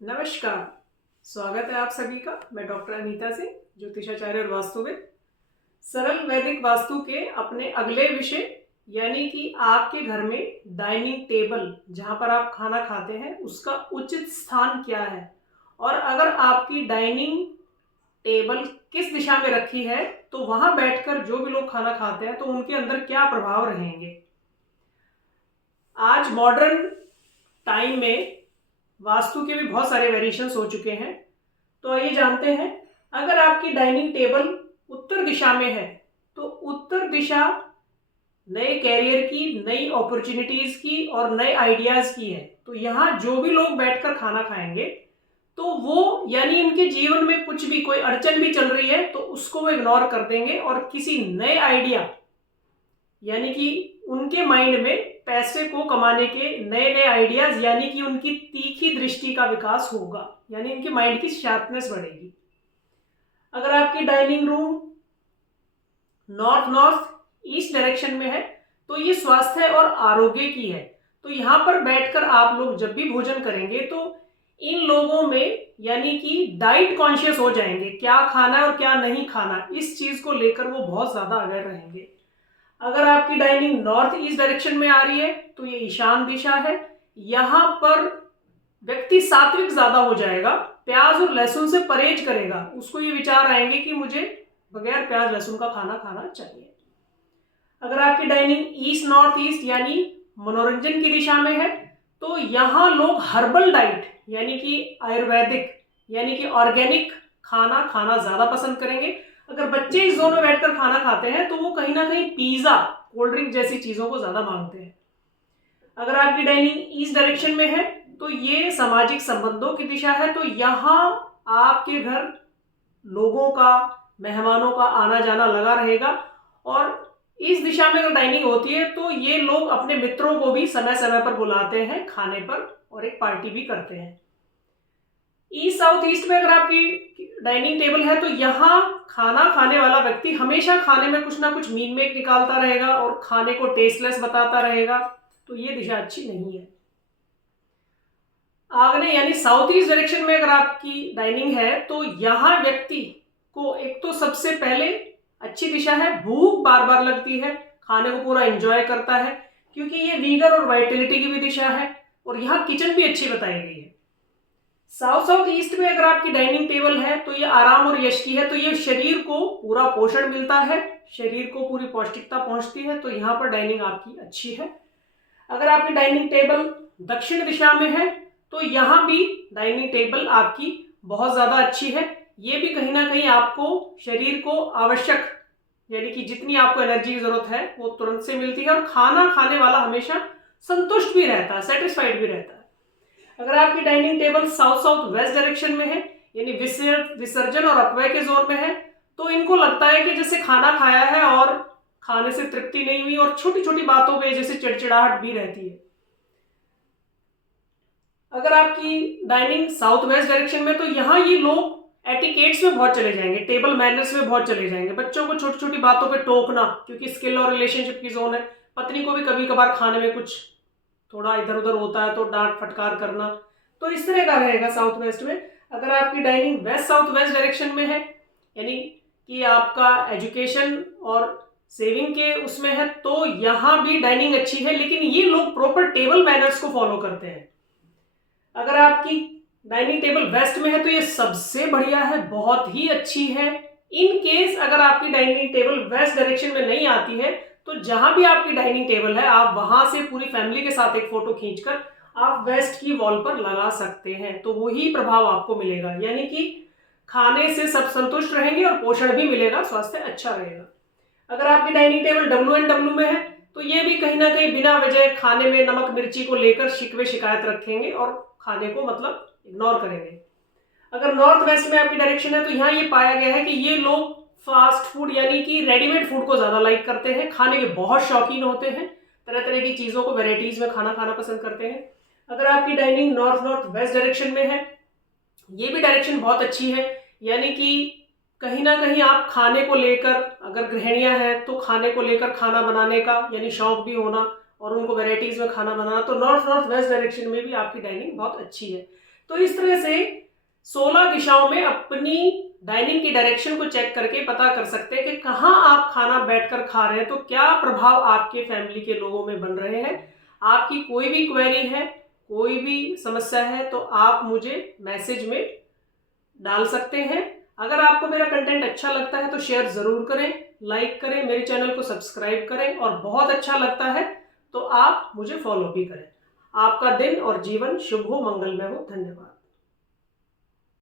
नमस्कार। स्वागत है आप सभी का। मैं डॉक्टर अनीता सिंह, ज्योतिषाचार्य और वास्तुविद। सरल वैदिक वास्तु के अपने अगले विषय यानी कि आपके घर में डाइनिंग टेबल जहां पर आप खाना खाते हैं उसका उचित स्थान क्या है, और अगर आपकी डाइनिंग टेबल किस दिशा में रखी है तो वहां बैठकर जो भी लोग खाना खाते हैं तो उनके अंदर क्या प्रभाव रहेंगे। आज मॉडर्न टाइम में वास्तु के भी बहुत सारे वेरिएशंस हो चुके हैं। तो आइए जानते हैं, अगर आपकी डाइनिंग टेबल उत्तर दिशा में है तो उत्तर दिशा नए कैरियर की, नई अपॉर्चुनिटीज की और नए आइडियाज की है। तो यहाँ जो भी लोग बैठकर खाना खाएंगे तो वो यानी इनके जीवन में कुछ भी कोई अड़चन भी चल रही है तो उसको वो इग्नोर कर देंगे और किसी नए आइडिया यानी कि उनके माइंड में पैसे को कमाने के नए नए आइडियाज यानी कि उनकी तीखी दृष्टि का विकास होगा, यानी इनके माइंड की शार्पनेस बढ़ेगी। अगर आपकी dining room north north east direction में है तो ये स्वास्थ्य और आरोग्य की है। तो यहाँ पर बैठकर आप लोग जब भी भोजन करेंगे तो इन लोगों में यानी कि डाइट कॉन्शियस हो जाएंगे, क्या खाना है और क्या नहीं खाना, इस चीज को लेकर वो बहुत ज्यादा अवेयर रहेंगे। अगर आपकी डाइनिंग नॉर्थ ईस्ट डायरेक्शन में आ रही है तो ये ईशान दिशा है। यहां पर व्यक्ति सात्विक ज्यादा हो जाएगा, प्याज और लहसुन से परहेज करेगा। उसको ये विचार आएंगे कि मुझे बगैर प्याज लहसुन का खाना खाना चाहिए। अगर आपकी डाइनिंग ईस्ट नॉर्थ ईस्ट यानी मनोरंजन की दिशा में है तो यहाँ लोग हर्बल डाइट यानी कि आयुर्वेदिक यानी कि ऑर्गेनिक खाना खाना ज्यादा पसंद करेंगे। अगर बच्चे इस जोन में बैठकर खाना खाते हैं तो वो कहीं ना कहीं पिज्जा, कोल्ड ड्रिंक जैसी चीजों को ज्यादा मांगते हैं। अगर आपकी डाइनिंग ईस्ट डायरेक्शन में है तो ये सामाजिक संबंधों की दिशा है। तो यहाँ आपके घर लोगों का, मेहमानों का आना जाना लगा रहेगा, और इस दिशा में अगर डाइनिंग होती है तो ये लोग अपने मित्रों को भी समय समय पर बुलाते हैं खाने पर और एक पार्टी भी करते हैं। ईस्ट साउथ ईस्ट में अगर आपकी डाइनिंग टेबल है तो यहाँ खाना खाने वाला व्यक्ति हमेशा खाने में कुछ ना कुछ मीन मेक निकालता रहेगा और खाने को टेस्टलेस बताता रहेगा। तो ये दिशा अच्छी नहीं है। आग्नेय यानी साउथ ईस्ट डायरेक्शन में अगर आपकी डाइनिंग है तो यहाँ व्यक्ति को एक तो सबसे पहले अच्छी दिशा है, भूख बार बार लगती है, खाने को पूरा एंजॉय करता है क्योंकि ये वीगर और वाइटलिटी की भी दिशा है और यहाँ किचन भी अच्छी बताई गई है। साउथ साउथ ईस्ट में अगर आपकी डाइनिंग टेबल है तो ये आराम और यश की है। तो ये शरीर को पूरा पोषण मिलता है, शरीर को पूरी पौष्टिकता पहुंचती है। तो यहाँ पर डाइनिंग आपकी अच्छी है। अगर आपकी डाइनिंग टेबल दक्षिण दिशा में है तो यहाँ भी डाइनिंग टेबल आपकी बहुत ज्यादा अच्छी है। ये भी कहीं ना कहीं आपको शरीर को आवश्यक यानी कि जितनी आपको एनर्जी की जरूरत है वो तुरंत से मिलती है और खाना खाने वाला हमेशा संतुष्ट भी रहता है, सेटिस्फाइड भी रहता है। अगर आपकी dining table south south west direction में है यानी विसर्जन और अपव्यय के जोन में है तो इनको लगता है कि जैसे खाना खाया है और खाने से तृप्ति नहीं हुई और छोटी छोटी बातों पे जैसे चिड़चिड़ाहट भी रहती है। अगर आपकी डाइनिंग साउथ वेस्ट डायरेक्शन में तो यहाँ ये लोग एटिकेट्स में बहुत चले जाएंगे, टेबल मैनर्स में बहुत चले जाएंगे। बच्चों को छोटी छोटी बातों पे टोकना क्योंकि स्किल और रिलेशनशिप की जोन है। पत्नी को भी कभी कभार खाने में कुछ थोड़ा इधर उधर होता है तो डांट फटकार करना, तो इस तरह का रहेगा साउथ वेस्ट में। अगर आपकी dining west south west direction में है यानी कि आपका एजुकेशन और सेविंग के उसमें है तो यहाँ भी डाइनिंग अच्छी है, लेकिन ये लोग प्रॉपर टेबल मैनर्स को फॉलो करते हैं। अगर आपकी डाइनिंग टेबल वेस्ट में है तो ये सबसे बढ़िया है, बहुत ही अच्छी है। इन केस अगर आपकी डाइनिंग टेबल वेस्ट डायरेक्शन में नहीं आती है तो जहां भी आपकी डाइनिंग टेबल है आप वहां से पूरी फैमिली के साथ एक फोटो खींचकर आप वेस्ट की वॉल पर लगा सकते हैं। तो वही प्रभाव आपको मिलेगा, यानी कि खाने से सब संतुष्ट रहेंगे और पोषण भी मिलेगा, स्वास्थ्य अच्छा रहेगा। अगर आपकी डाइनिंग टेबल WN में है तो ये भी कहीं ना कहीं बिना वजह खाने में नमक मिर्ची को लेकर शिकवे शिकायत रखेंगे और खाने को मतलब इग्नोर करेंगे। अगर नॉर्थ वेस्ट में आपकी डायरेक्शन है तो यहाँ ये पाया गया है कि ये लोग फास्ट फूड यानी कि रेडीमेड फूड को ज्यादा लाइक करते हैं, खाने के बहुत शौकीन होते हैं, तरह तरह की चीजों को वेराइटीज में खाना खाना पसंद करते हैं। अगर आपकी dining north north west direction में है, ये भी डायरेक्शन बहुत अच्छी है, यानी कि कहीं ना कहीं आप खाने को लेकर, अगर गृहिणियां हैं तो खाने को लेकर खाना बनाने का यानी शौक भी होना और उनको वेराइटीज में खाना बनाना, तो नॉर्थ नॉर्थ वेस्ट डायरेक्शन में भी आपकी डाइनिंग बहुत अच्छी है। तो इस तरह से 16 दिशाओं में अपनी डाइनिंग की डायरेक्शन को चेक करके पता कर सकते हैं कि कहाँ आप खाना बैठकर खा रहे हैं, तो क्या प्रभाव आपके फैमिली के लोगों में बन रहे हैं। आपकी कोई भी क्वेरी है, कोई भी समस्या है, तो आप मुझे मैसेज में डाल सकते हैं। अगर आपको मेरा कंटेंट अच्छा लगता है तो शेयर जरूर करें, लाइक करें, मेरे चैनल को सब्सक्राइब करें, और बहुत अच्छा लगता है तो आप मुझे फॉलो भी करें। आपका दिन और जीवन शुभ हो, मंगलमय हो। धन्यवाद।